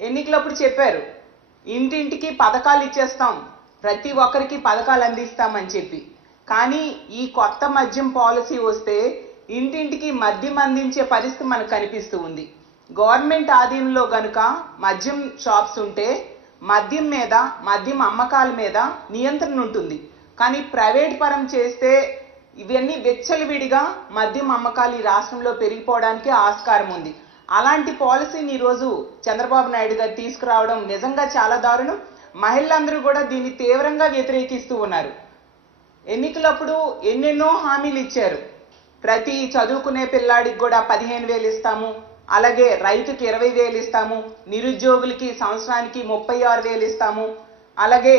ఎన్నికలప్పుడు చెప్పారు ఇంటింటికి పథకాలు ఇచ్చేస్తాం, ప్రతి ఒక్కరికి పథకాలు అందిస్తామని చెప్పి. కానీ ఈ కొత్త మద్యం పాలసీ వస్తే ఇంటింటికి మద్యం అందించే పరిస్థితి మనకు కనిపిస్తూ ఉంది. గవర్నమెంట్ ఆధీనంలో గనుక మద్యం షాప్స్ ఉంటే మద్యం అమ్మకాల మీద నియంత్రణ ఉంటుంది. కానీ ప్రైవేట్ పరం చేస్తే ఇవన్నీ విచ్చలవిడిగా మద్యం అమ్మకాలు ఈ రాష్ట్రంలో పెరిగిపోవడానికి ఆస్కారం ఉంది. అలాంటి పాలసీని ఈరోజు చంద్రబాబు నాయుడు గారు తీసుకురావడం నిజంగా చాలా దారుణం. మహిళలందరూ కూడా దీన్ని తీవ్రంగా వ్యతిరేకిస్తూ ఉన్నారు. ఎన్నికలప్పుడు ఎన్నెన్నో హామీలు ఇచ్చారు. ప్రతి చదువుకునే పిల్లాడికి కూడా 15,000 ఇస్తాము, అలాగే రైతుకి 20,000 ఇస్తాము, నిరుద్యోగులకి సంవత్సరానికి 36,000 ఇస్తాము, అలాగే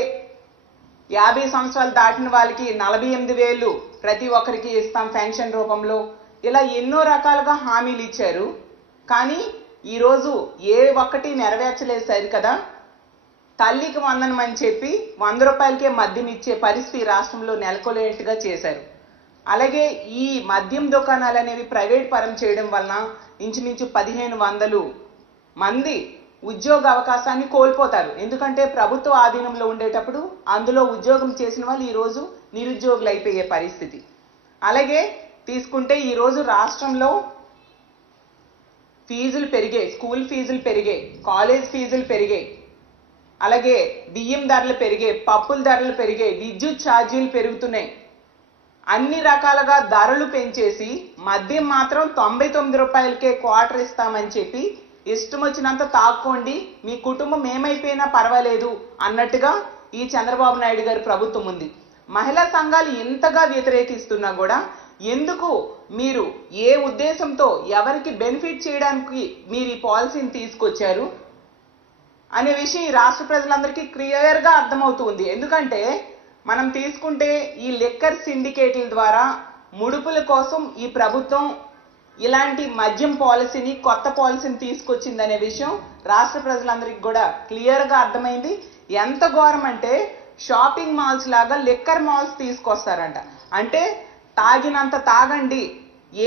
50 సంవత్సరాలు దాటిన వాళ్ళకి 48,000 ప్రతి ఒక్కరికి ఇస్తాం పెన్షన్ రూపంలో. ఇలా ఎన్నో రకాలుగా హామీలు ఇచ్చారు. కానీ ఈరోజు ఏ ఒక్కటి నెరవేర్చలేదు సరి కదా. తల్లికి వందనం అని చెప్పి 100 రూపాయలకే మద్యం ఇచ్చే పరిస్థితి రాష్ట్రంలో నెలకొలేట్టుగా చేశారు. అలాగే ఈ మద్యం దుకాణాలు అనేవి ప్రైవేట్ పరం చేయడం వలన ఇంచుమించు 1,500 మంది ఉద్యోగ అవకాశాన్ని కోల్పోతారు. ఎందుకంటే ప్రభుత్వ ఆధీనంలో ఉండేటప్పుడు అందులో ఉద్యోగం చేసిన వాళ్ళు ఈరోజు నిరుద్యోగులు అయిపోయే పరిస్థితి. అలాగే తీసుకుంటే ఈరోజు రాష్ట్రంలో ఫీజులు పెరిగాయి, స్కూల్ ఫీజులు పెరిగాయి, కాలేజ్ ఫీజులు పెరిగాయి, అలాగే బియ్యం ధరలు పెరిగాయి, పప్పుల ధరలు పెరిగాయి, విద్యుత్ ఛార్జీలు పెరుగుతున్నాయి. అన్ని రకాలుగా ధరలు పెంచేసి మద్యం మాత్రం 99 రూపాయలకే క్వార్టర్ ఇస్తామని చెప్పి ఇష్టం వచ్చినంత తాక్కోండి, మీ కుటుంబం ఏమైపోయినా పర్వాలేదు అన్నట్టుగా ఈ చంద్రబాబు నాయుడు గారి ప్రభుత్వం ఉంది. మహిళా సంఘాలు ఇంతగా వ్యతిరేకిస్తున్నా కూడా ఎందుకు మీరు ఏ ఉద్దేశంతో ఎవరికి బెనిఫిట్ చేయడానికి మీరు ఈ పాలసీని తీసుకొచ్చారు అనే విషయం ఈ రాష్ట్ర ప్రజలందరికీ క్లియర్గా అర్థమవుతుంది. ఎందుకంటే మనం తీసుకుంటే ఈ లిక్కర్ సిండికేట్ల ద్వారా ముడుపుల కోసం ఈ ప్రభుత్వం ఇలాంటి మద్యం పాలసీని, కొత్త పాలసీని తీసుకొచ్చిందనే విషయం రాష్ట్ర ప్రజలందరికీ కూడా క్లియర్గా అర్థమైంది. ఎంత ఘోరం అంటే షాపింగ్ మాల్స్ లాగా లిక్కర్ మాల్స్ తీసుకొస్తారంట. అంటే తాగినంత తాగండి,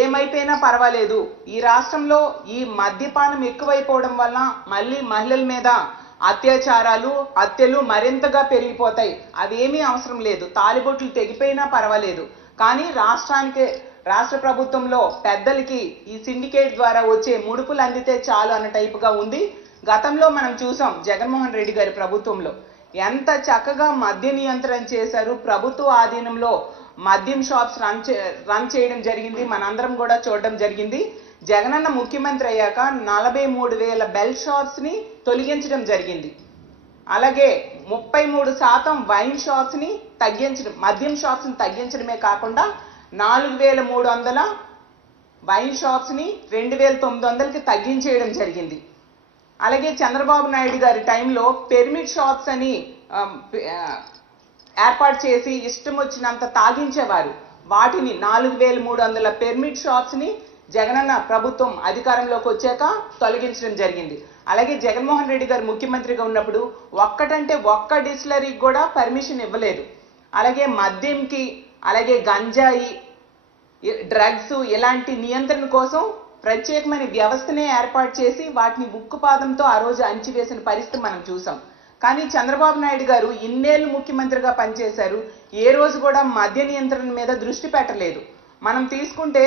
ఏమైపోయినా పర్వాలేదు. ఈ రాష్ట్రంలో ఈ మద్యపానం ఎక్కువైపోవడం వల్ల మళ్ళీ మహిళల మీద అత్యాచారాలు, హత్యలు మరింతగా పెరిగిపోతాయి. అవేమీ అవసరం లేదు, తాలిబొట్లు తెగిపోయినా పర్వాలేదు. కానీ రాష్ట్ర ప్రభుత్వంలో పెద్దలకి ఈ సిండికేట్ ద్వారా వచ్చే ముడుపులు అందితే చాలు అన్న టైపుగా ఉంది. గతంలో మనం చూసాం జగన్మోహన్ రెడ్డి గారి ప్రభుత్వంలో ఎంత చక్కగా మద్య నియంత్రణ చేశారు. ప్రభుత్వ ఆధీనంలో మద్యం షాప్స్ రన్ చేయడం జరిగింది, మనందరం కూడా చూడడం జరిగింది. జగనన్న ముఖ్యమంత్రి అయ్యాక 43,000 బెల్ షాప్స్ ని తొలగించడం జరిగింది. అలాగే 33% వైన్ షాప్స్ ని తగ్గించడం, మద్యం షాప్స్ ని తగ్గించడమే కాకుండా 4,300 వైన్ షాప్స్ ని 2,900కి తగ్గించేయడం జరిగింది. అలాగే చంద్రబాబు నాయుడు గారి టైంలో పెర్మిట్ షాప్స్ అని ఏర్పాటు చేసి ఇష్టం వచ్చినంత తాగించేవారు. వాటిని 4,300 పెర్మిట్ షాప్స్ ని జగనన్న ప్రభుత్వం అధికారంలోకి వచ్చాక తొలగించడం జరిగింది. అలాగే జగన్మోహన్ రెడ్డి గారు ముఖ్యమంత్రిగా ఉన్నప్పుడు ఒక్క డిస్టిలరీకి కూడా పర్మిషన్ ఇవ్వలేదు. అలాగే మద్యంకి, అలాగే గంజాయి, డ్రగ్స్ ఇలాంటి నియంత్రణ కోసం ప్రత్యేకమైన వ్యవస్థనే ఏర్పాటు చేసి వాటిని ఉక్కుపాదంతో ఆ రోజు అణిచివేసిన పరిస్థితి మనం చూసాం. కానీ చంద్రబాబు నాయుడు గారు ఇన్నేళ్లు ముఖ్యమంత్రిగా పనిచేశారు, ఏ రోజు కూడా మద్య నియంత్రణ మీద దృష్టి పెట్టలేదు. మనం తీసుకుంటే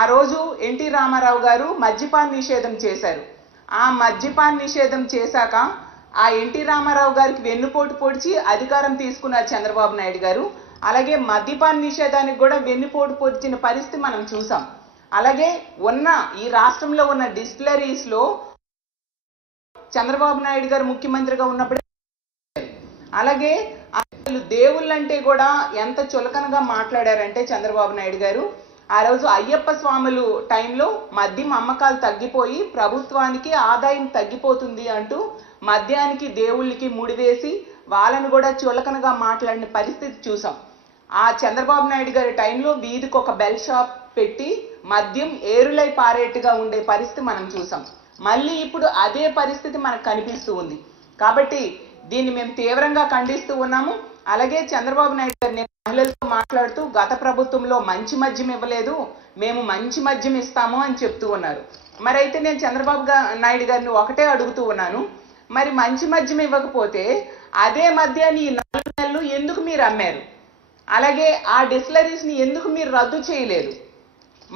ఆ రోజు ఎన్టీ రామారావు గారు మద్యపాన నిషేధం చేశారు. ఆ మద్యపాన నిషేధం చేశాక ఆ ఎన్టీ రామారావు గారికి వెన్నుపోటు పొడిచి అధికారం తీసుకున్నారు చంద్రబాబు నాయుడు గారు. అలాగే మద్యపాన నిషేధానికి కూడా వెన్నుపోటు పొడిచిన పరిస్థితి మనం చూసాం. అలాగే ఈ రాష్ట్రంలో ఉన్న డిస్టిలరీస్ లో చంద్రబాబు నాయుడు గారు ముఖ్యమంత్రిగా ఉన్నప్పుడు, అలాగే అసలు దేవుళ్ళంటే కూడా ఎంత చులకనగా మాట్లాడారంటే చంద్రబాబు నాయుడు గారు ఆ రోజు అయ్యప్ప స్వాములు టైంలో మద్యం అమ్మకాలు తగ్గిపోయి ప్రభుత్వానికి ఆదాయం తగ్గిపోతుంది అంటూ మద్యానికి దేవుళ్ళకి ముడివేసి వాళ్ళను కూడా చులకనగా మాట్లాడిన పరిస్థితి చూసాం. ఆ చంద్రబాబు నాయుడు గారి టైంలో వీధికి ఒక బెల్ షాప్ పెట్టి మద్యం ఏరులై పారేట్టుగా ఉండే పరిస్థితి మనం చూసాం. మళ్ళీ ఇప్పుడు అదే పరిస్థితి మనకు కనిపిస్తూ ఉంది. కాబట్టి దీన్ని మేము తీవ్రంగా ఖండిస్తూ ఉన్నాము. అలాగే చంద్రబాబు నాయుడు గారిని మహిళలతో మాట్లాడుతూ గత ప్రభుత్వంలో మంచి మద్యం ఇవ్వలేదు, మేము మంచి మద్యం ఇస్తాము అని చెప్తూ ఉన్నారు. మరి అయితే నేను చంద్రబాబు నాయుడు గారిని ఒకటే అడుగుతూ ఉన్నాను, మరి మంచి మద్యం ఇవ్వకపోతే అదే మద్యాన్ని ఈ 4 నెలలు ఎందుకు మీరు అమ్మారు? అలాగే ఆ డిస్టిలరీస్ ని ఎందుకు మీరు రద్దు చేయలేదు?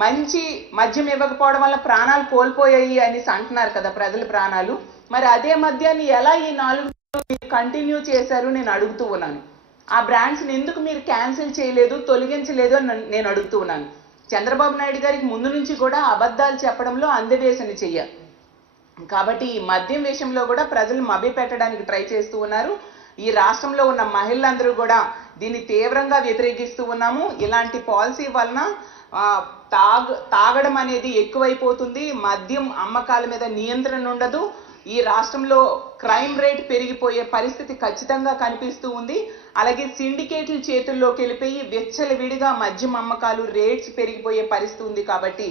మంచి మద్యం ఇవ్వకపోవడం వల్ల ప్రాణాలు కోల్పోయాయి అని అంటున్నారు కదా ప్రజల ప్రాణాలు. మరి అదే మద్యాన్ని ఎలా ఈ 4 నెలలు కంటిన్యూ చేశారు నేను అడుగుతూ ఉన్నాను. ఆ బ్రాండ్స్ ని ఎందుకు మీరు క్యాన్సిల్ చేయలేదు, తొలగించలేదు అని నేను అడుగుతూ ఉన్నాను. చంద్రబాబు నాయుడు గారికి ముందు నుంచి కూడా అబద్ధాలు చెప్పడంలో అందవేశని చెయ్య. కాబట్టి ఈ మద్యం విషయంలో కూడా ప్రజలు మభ్య పెట్టడానికి ట్రై చేస్తూ ఉన్నారు. ఈ రాష్ట్రంలో ఉన్న మహిళలందరూ కూడా దీన్ని తీవ్రంగా వ్యతిరేకిస్తూ ఉన్నాము. ఇలాంటి పాలసీ వలన తాగడం అనేది ఎక్కువైపోతుంది. మద్యం అమ్మకాల మీద నియంత్రణ ఉండదు. ఈ రాష్ట్రంలో క్రైమ్ రేట్ పెరిగిపోయే పరిస్థితి ఖచ్చితంగా కనిపిస్తూ ఉంది. అలాగే సిండికేట్ల చేతుల్లోకి వెళ్ళిపోయి విచ్చలవిడిగా మద్యం అమ్మకాలు రేట్స్ పెరిగిపోయే పరిస్థితి ఉంది. కాబట్టి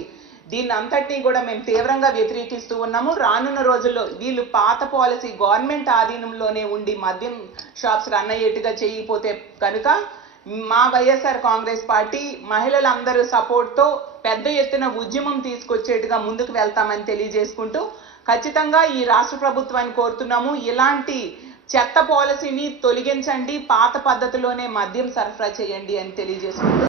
దీన్ని అంతటినీ కూడా మేము తీవ్రంగా వ్యతిరేకిస్తూ ఉన్నాము. రానున్న రోజుల్లో వీళ్ళు పాత పాలసీ గవర్నమెంట్ ఆధీనంలోనే ఉండి మద్యం షాప్స్ రన్ అయ్యేట్టుగా చేయకపోతే కనుక మా వైఎస్ఆర్ కాంగ్రెస్ పార్టీ మహిళలందరూ సపోర్ట్తో పెద్ద ఎత్తున ఉద్యమం తీసుకొచ్చేట్టుగా ముందుకు వెళ్తామని తెలియజేసుకుంటూ ఖచ్చితంగా ఈ రాష్ట్ర ప్రభుత్వాన్ని కోరుతున్నాము, ఇలాంటి చెత్త పాలసీని తొలగించండి, పాత పద్ధతిలోనే మద్యం సరఫరా చేయండి అని తెలియజేసుకుంటూ